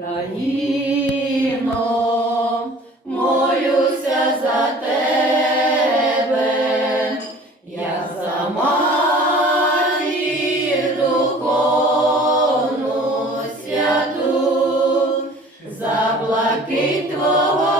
Країно, молюся за тебе, я сама духовну святу, за блаки твого.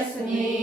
небесні.